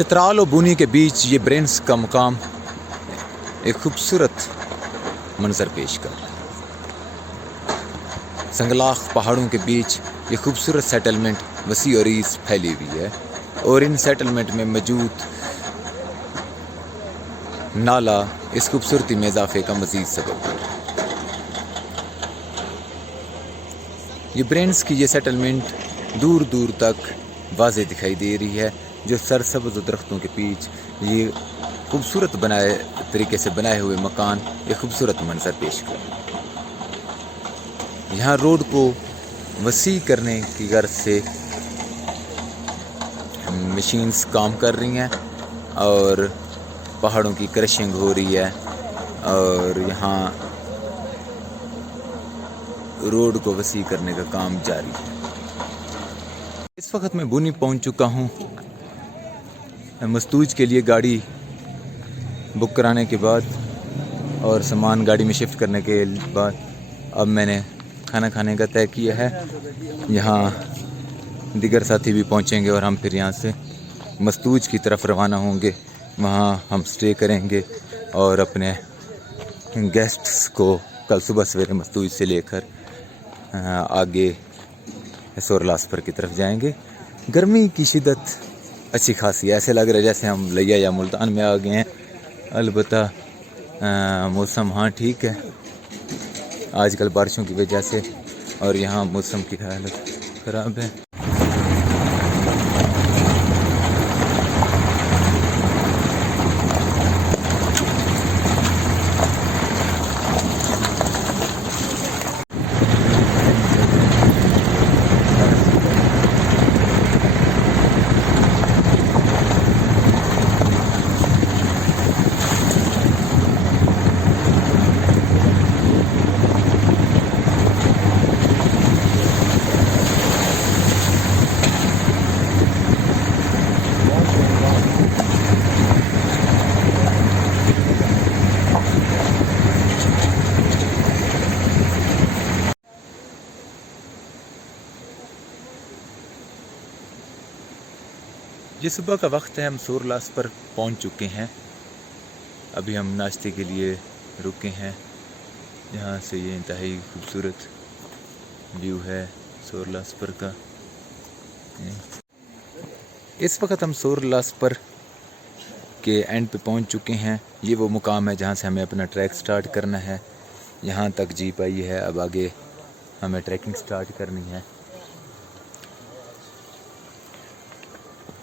चित्राल और बूनी के बीच ये ब्रेंस का मुकाम एक खूबसूरत मंजर पेश कर रहा है। संगलाख पहाड़ों के बीच ये खूबसूरत सेटलमेंट वसी और ईस फैली हुई है और इन सेटलमेंट में मौजूद नाला इस खूबसूरती में इजाफे का मजीद सबब है। ये ब्रेंस की ये सेटलमेंट दूर दूर तक वाज़े दिखाई दे रही है, जो सरसब्ज़ दरख्तों के बीच ये खूबसूरत तरीके से बनाए हुए मकान ये खूबसूरत मंजर पेश कर। यहाँ रोड को वसी करने की गर्ज से मशीन्स काम कर रही हैं और पहाड़ों की क्रशिंग हो रही है और यहाँ रोड को वसी करने का काम जारी है। इस वक्त मैं बुनी पहुंच चुका हूं। मस्तूज के लिए गाड़ी बुक कराने के बाद और सामान गाड़ी में शिफ्ट करने के बाद अब मैंने खाना खाने का तय किया है। यहाँ दीगर साथी भी पहुँचेंगे और हम फिर यहाँ से मस्तूज की तरफ रवाना होंगे। वहाँ हम स्टे करेंगे और अपने गेस्ट्स को कल सुबह सवेरे मस्तूज से लेकर आगे सोरलासपर की तरफ जाएंगे। गर्मी की शिद्दत अच्छी खासी है, ऐसे लग रहा है जैसे हम लिया या मुल्तान में आ गए हैं। अलबत्ता मौसम हाँ ठीक है आजकल बारिशों की वजह से, और यहाँ मौसम की हालत ख़राब है। ये सुबह का वक्त है, हम सोरलासपर पहुंच चुके हैं। अभी हम नाश्ते के लिए रुके हैं। यहाँ से ये इंतहाई खूबसूरत व्यू है सोरलासपर का। इस वक्त हम सोरलासपर के एंड पे पहुंच चुके हैं। ये वो मुकाम है जहाँ से हमें अपना ट्रैक स्टार्ट करना है। यहाँ तक जीप आई है, अब आगे हमें ट्रैकिंग स्टार्ट करनी है।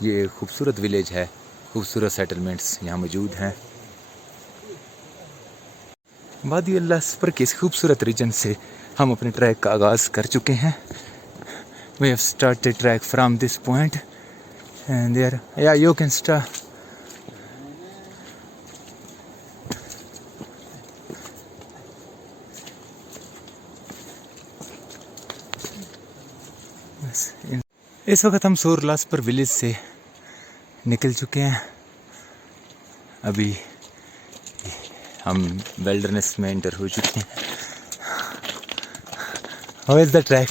ये खूबसूरत विलेज है, खूबसूरत सेटलमेंट्स यहाँ मौजूद हैं। वादी अल्लासपर के इस खूबसूरत रीजन से हम अपने ट्रैक का आगाज़ कर चुके हैं। We have started track from this point and there या यू कैन स्टार्ट। इस वक्त हम सोरलासपर विलेज से निकल चुके हैं। अभी हम विल्डरनेस में एंटर हो चुके हैं। How is the track?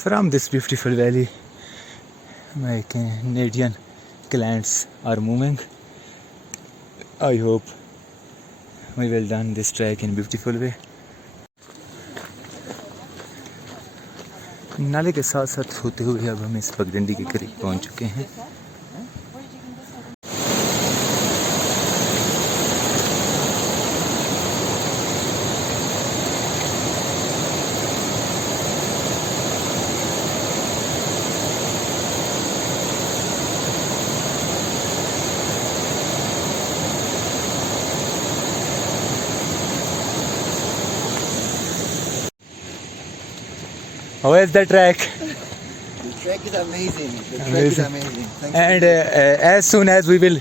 From this beautiful valley, my Canadian clients are moving. I hope we will done this trek in beautiful way. नाले के साथ साथ होते हुए अब हम इस पगडंडी के करीब पहुंच चुके हैं। How is the track? The track is amazing. The track is Amazing. amazing. Thank And you. as soon as we will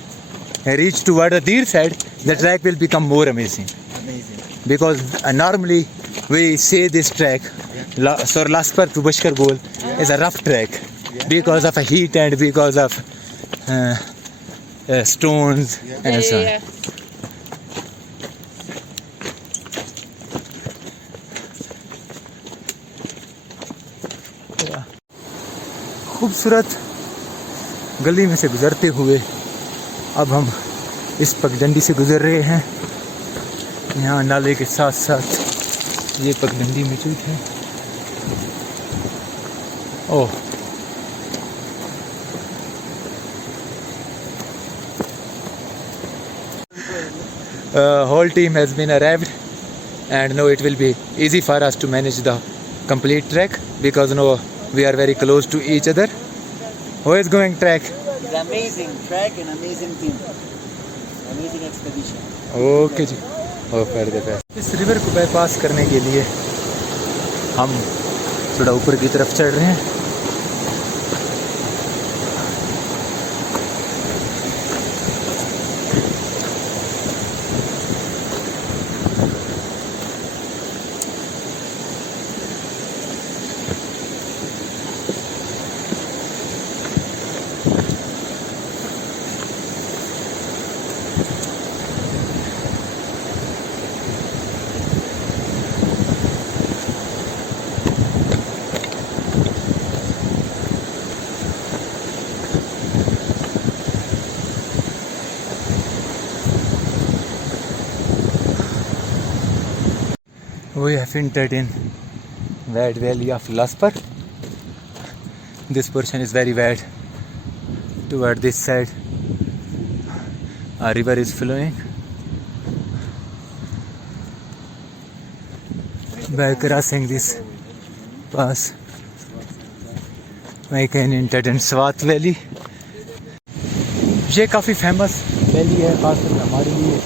reach toward the Dir side, the Yes. track will become more amazing. Amazing. Because normally we say this track, Sorlaspar to Bashkar Gol, is a rough track because of a heat and because of stones and so on. खूबसूरत गली में से गुजरते हुए अब हम इस पगडंडी से गुजर रहे हैं। यहाँ नाले के साथ साथ ये पगडंडी मौजूद है। ओह, whole team has been arrived and now it will be easy for us to manage the complete trek because now we are very close to each other. Who is going track? It's amazing track and amazing team. Amazing expedition. Okay ji, और कर देते हैं। इस रिवर को बाईपास करने के लिए हम थोड़ा ऊपर की तरफ चढ़ रहे हैं। We have entered in wide valley of Laspar. This portion is very wide. Toward this side, a river is flowing. By crossing this pass, I can enter in Swat Valley. ये काफ़ी फेमस वैली है खासकर हमारे लिए,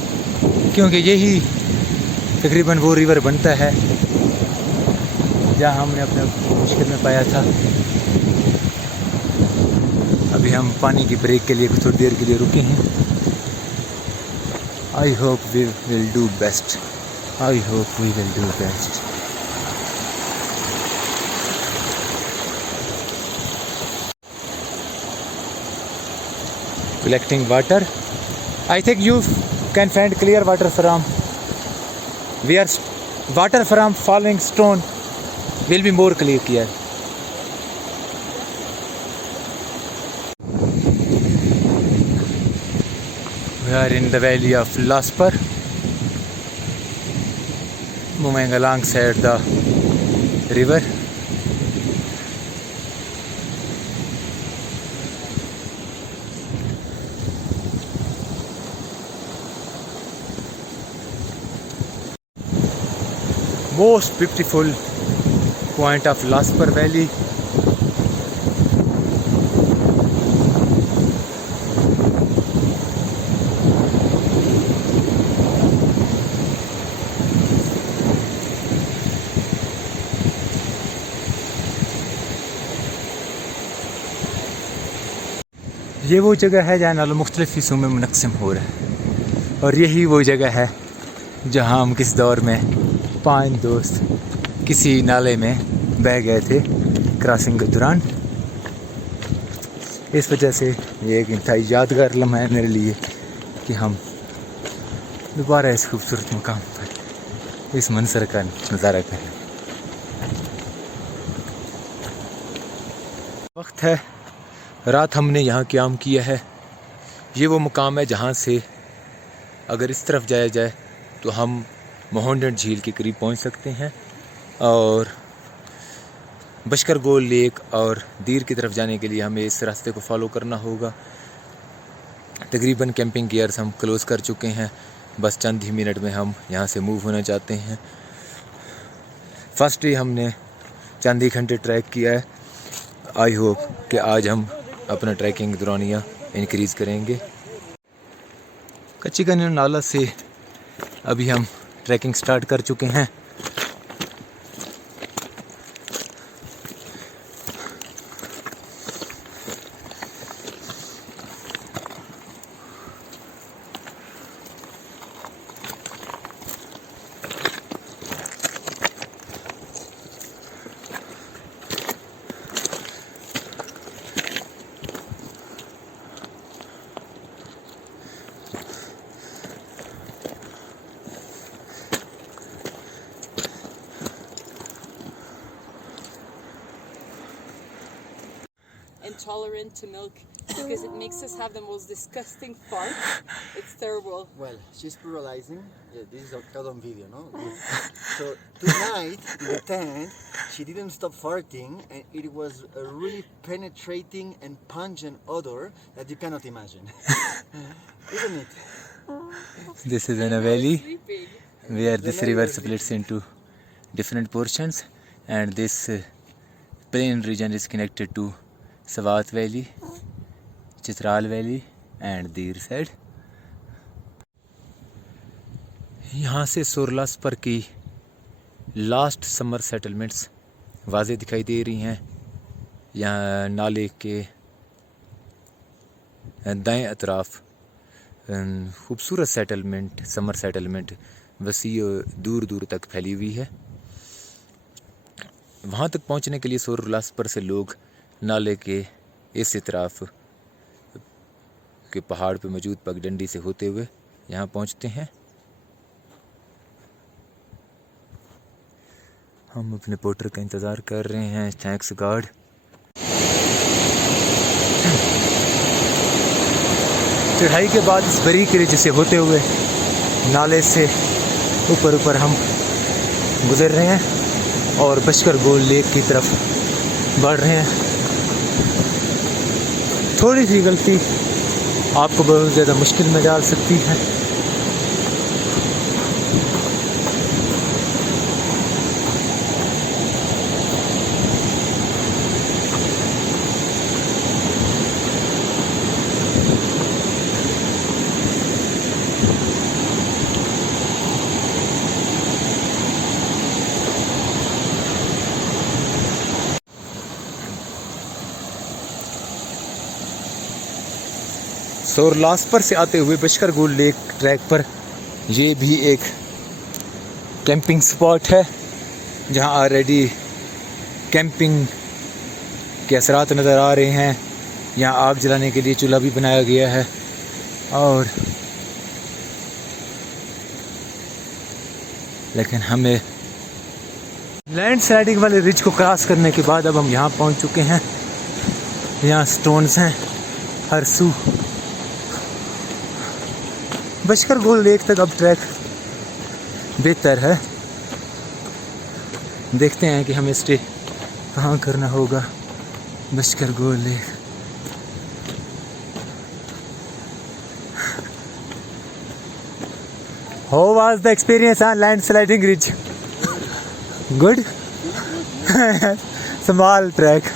क्योंकि यही तकरीबन वो रिवर बनता है जहाँ हमने अपने मुश्किल में पाया था। अभी हम पानी की ब्रेक के लिए थोड़ी देर के लिए रुके हैं। I hope we will do best. I hope we will do best. Collecting water. I think you can find clear water from where water from falling stone will be more clear here. We are in the valley of Laspar, moving alongside the river. Most beautiful point of Laspar Valley. ये वो जगह है जहाँ नाले मुख्तलिफ हिस्सों में मुनक़सिम हो रहा है, और यही वो जगह है जहाँ हम किस दौर में 5 दोस्त किसी नाले में बह गए थे क्रॉसिंग के दौरान। इस वजह से ये एक इंतहाई यादगार लम्हा है मेरे लिए कि हम दोबारा इस खूबसूरत मकाम पर इस मंजर का नज़ारा करें। वक्त है, रात हमने यहाँ क़याम किया है। ये वो मुकाम है जहाँ से अगर इस तरफ जाया जाए तो हम मोहनडंड झील के करीब पहुँच सकते हैं, और बशकर गोल लेक और दीर की तरफ जाने के लिए हमें इस रास्ते को फॉलो करना होगा। तकरीबन कैंपिंग गियर्स हम क्लोज़ कर चुके हैं, बस चंद ही मिनट में हम यहाँ से मूव होना चाहते हैं। फर्स्ट डे हमने चंद ही घंटे ट्रैक किया है। आई होप कि आज हम अपना ट्रैकिंग दौरानिया इंक्रीज़ करेंगे। कच्ची गन्ना नाला से अभी हम ट्रैकिंग स्टार्ट कर चुके हैं। intolerant to milk because it makes us have the most disgusting fart. It's terrible. Well, she's pluralizing. Yeah, this is caught on video, no? So tonight in the tent, she didn't stop farting, and it was a really penetrating and pungent odor that you cannot imagine, isn't it? This is in a valley Sleeping. where this river splits into different portions, and this plain region is connected to Swat Valley, Chitral Valley and Dir side. यहाँ से सोरलासपर की last summer settlements वाज़े दिखाई दे रही हैं। यहाँ नाले के दाएं अतराफ खूबसूरत सेटलमेंट, समर सेटलमेंट वसी दूर दूर तक फैली हुई है। वहाँ तक पहुँचने के लिए सोरलासपर से लोग नाले के इस तरफ के पहाड़ पे मौजूद पगडंडी से होते हुए यहाँ पहुँचते हैं। हम अपने पोर्टर का इंतज़ार कर रहे हैं। Thanks God. चढ़ाई के बाद इस बरीक रिज से होते हुए नाले से ऊपर ऊपर हम गुजर रहे हैं और बशकर गोल लेक की तरफ बढ़ रहे हैं। थोड़ी सी गलती आपको बहुत ज़्यादा मुश्किल में डाल सकती है। सोरलासपर से आते हुए बशकर गोल लेक ट्रैक पर ये भी एक कैंपिंग स्पॉट है जहां ऑलरेडी कैंपिंग के असरात नज़र आ रहे हैं। यहाँ आग जलाने के लिए चूल्हा भी बनाया गया है और लेकिन हमें लैंड स्लाइडिंग वाले रिज को क्रॉस करने के बाद अब हम यहाँ पहुँच चुके हैं। यहाँ स्टोन्स हैं हर सू। बशकर गोल लेक तक अब ट्रैक बेहतर है। देखते हैं कि हमें स्टे कहाँ करना होगा। बशकर Gol lake How was the experience on landsliding ridge? Good? Small track.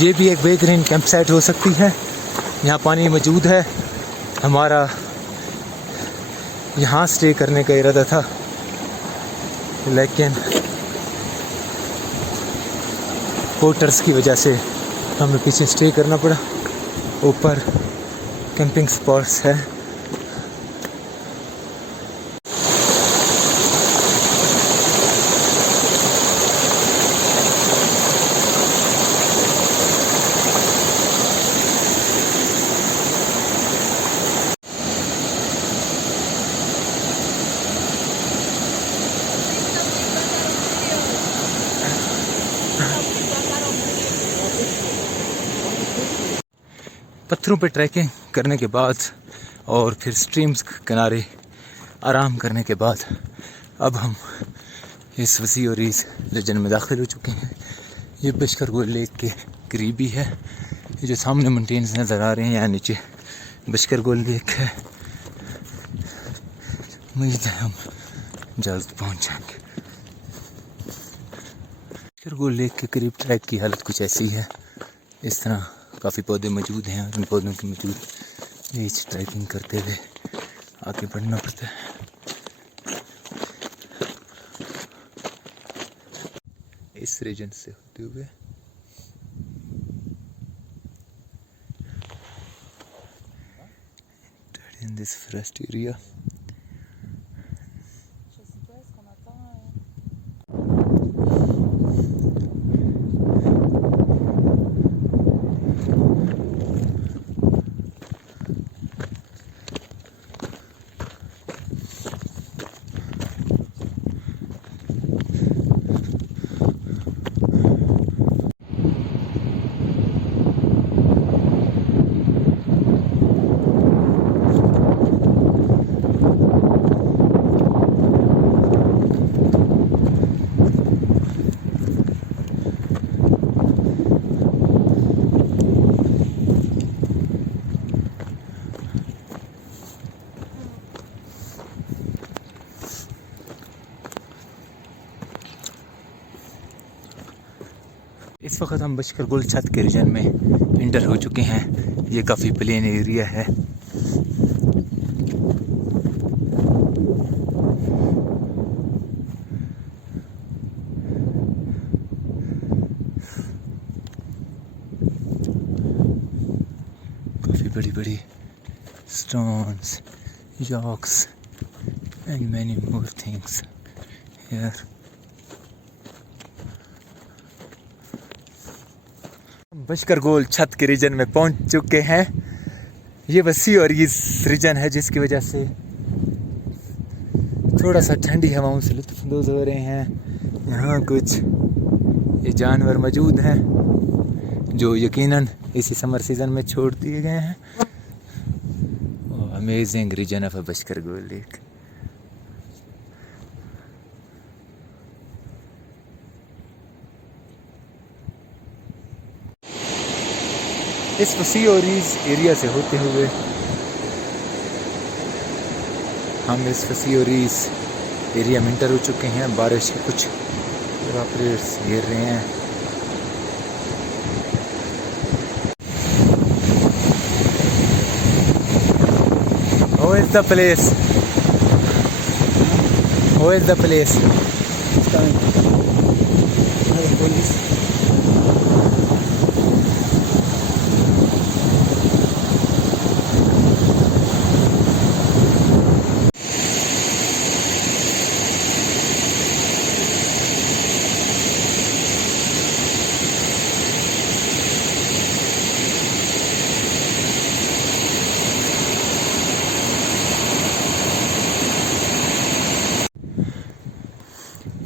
ये भी एक बेहतरीन कैंप साइट हो सकती है। यहाँ पानी मौजूद है। हमारा यहाँ स्टे करने का इरादा था लेकिन पोर्टर्स की वजह से हमें पीछे स्टे करना पड़ा। ऊपर कैंपिंग स्पॉट्स है। पत्थरों पे ट्रैकिंग करने के बाद और फिर स्ट्रीम्स किनारे आराम करने के बाद अब हम इस वसी और इस रीजन में दाखिल हो चुके हैं। ये बशकर गोल लेक के करीबी है। ये जो सामने माउंटेन्स नज़र आ रहे हैं यहाँ नीचे बशकर गोल लेक है। उम्मीद है हम जल्द पहुँच जाएंगे। खरगोल लेक के करीब ट्रैक की हालत कुछ ऐसी है। इस तरह काफ़ी पौधे मौजूद हैं और उन पौधों की मौजूद बीच ट्रैकिंग करते हुए आगे बढ़ना पड़ता है। इस रीजन से होते हुए in this forest area. इस वक्त हम बशकर गुल छत के रीजन में इंटर हो चुके हैं। ये काफ़ी प्लेन एरिया है। काफ़ी बड़ी बड़ी stones, rocks and many more things here. Bashkar Gol छत के रीजन में पहुंच चुके हैं। ये वसी और इस रीजन है जिसकी वजह से थोड़ा सा ठंडी हवाओं से लुत्फानंदोज़ हो रहे हैं। यहाँ कुछ ये जानवर मौजूद हैं जो यकीनन इसी समर सीजन में छोड़ दिए गए हैं। Amazing region of Bashkar Gol lake. इस वसी और इस एरिया से होते हुए हम इस वसी और इस एरिया में इंटर हो चुके हैं। बारिश के कुछ इवापोरेट्स गिर रहे हैं। How is the place? How is the place?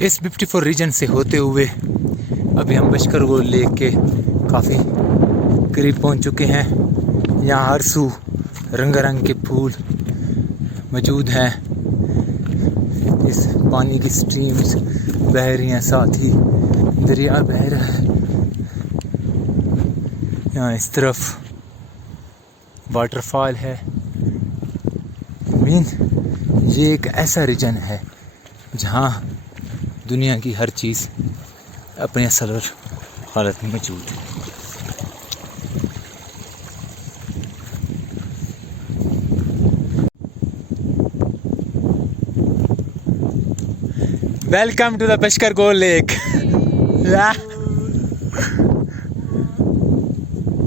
इस 54 रीजन से होते हुए अभी हम बशकर गोल लेक के काफ़ी करीब पहुंच चुके हैं। यहाँ हर सू रंगारंग के फूल मौजूद हैं। इस पानी की स्ट्रीम्स बह रही हैं, साथ ही दरिया बह रहा है। यहाँ इस तरफ वाटरफॉल है। ये एक ऐसा रीजन है जहाँ दुनिया की हर चीज़ अपने असल हालत में मौजूद है। Welcome to the Bashkar Gol Lake. Yeah.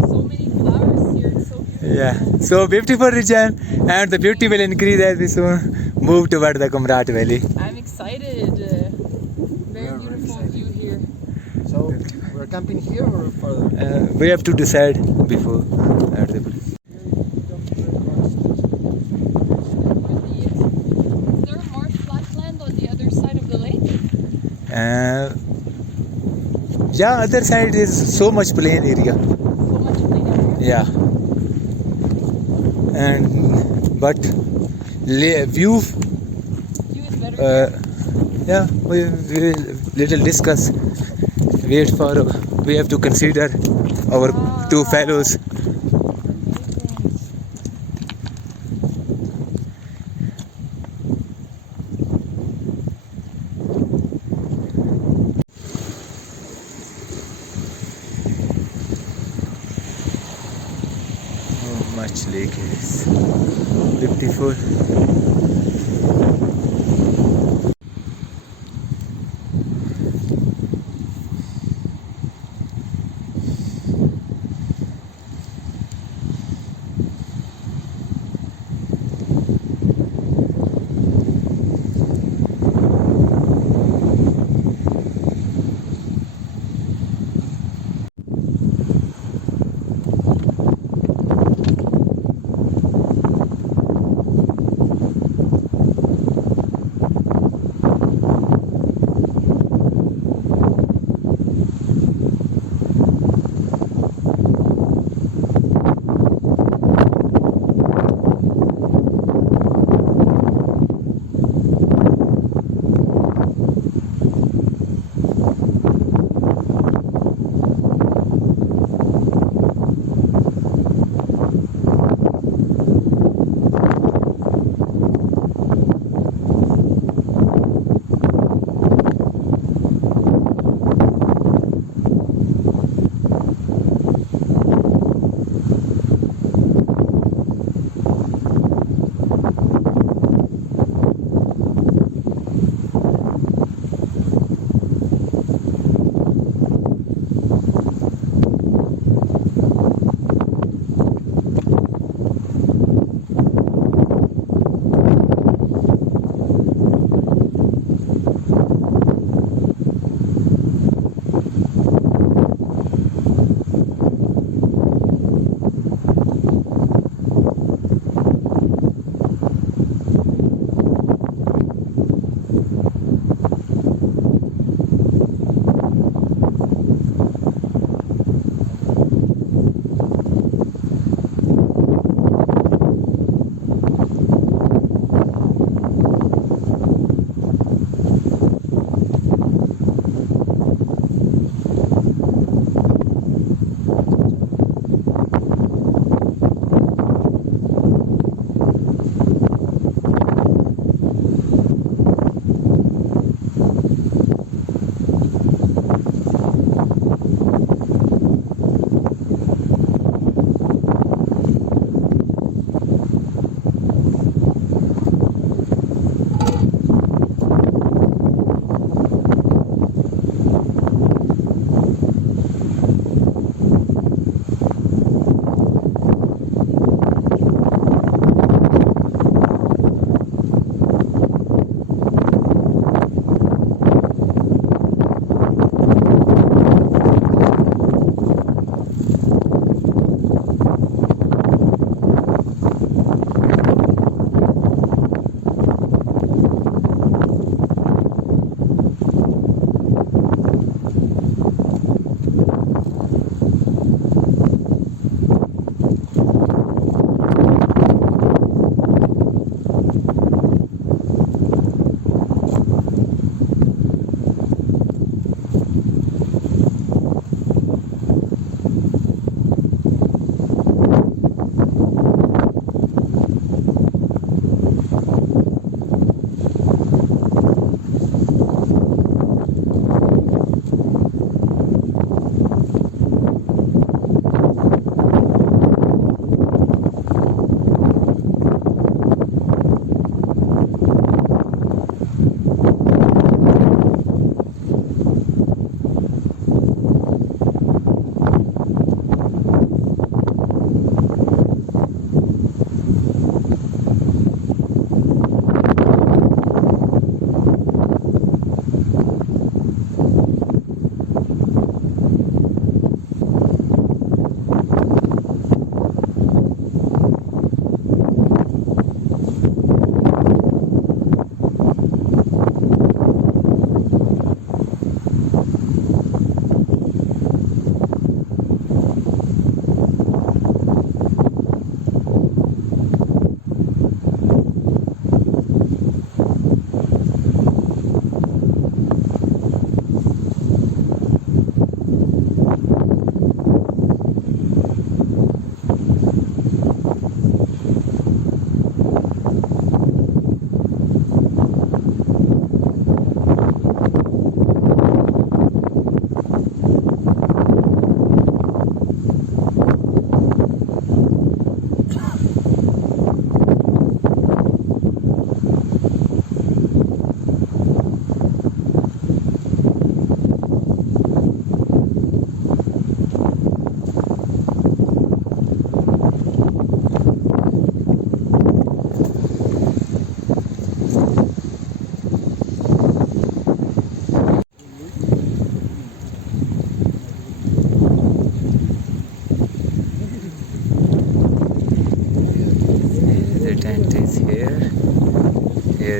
So many flowers here. It's so beautiful. Yeah. So beautiful region, and the beauty will increase as we soon move toward the Kumrat Valley. I'm excited. Very beautiful view here. So we're camping here or further? We have to decide before. Is there more flatland on the other side of the lake? Yeah, other side is so much plain area. So much plain area? Yeah. And but view. View is better. Yeah, we will little discuss. Wait for. We have to consider our two fellows. lake is beautiful.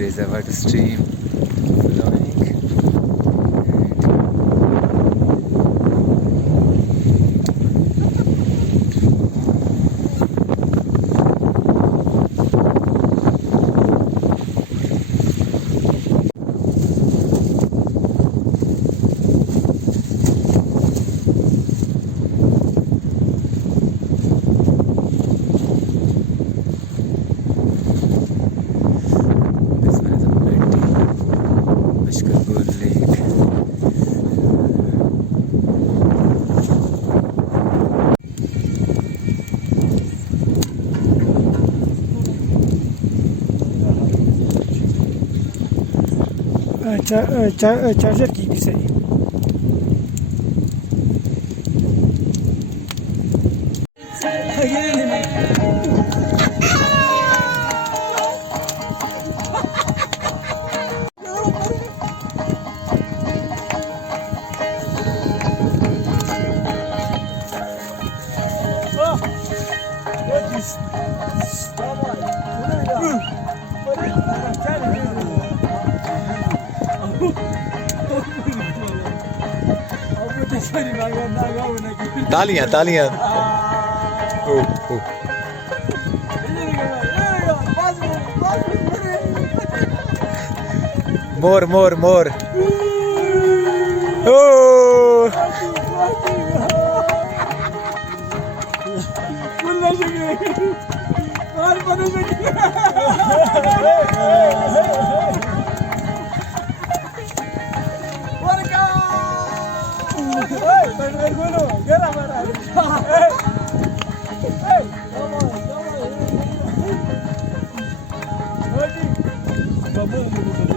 is a water stream flowing. This one is a pretty Ashkargur Lake. Charger की भी सही तालियां तालियां मोर मोर मोर Vamos,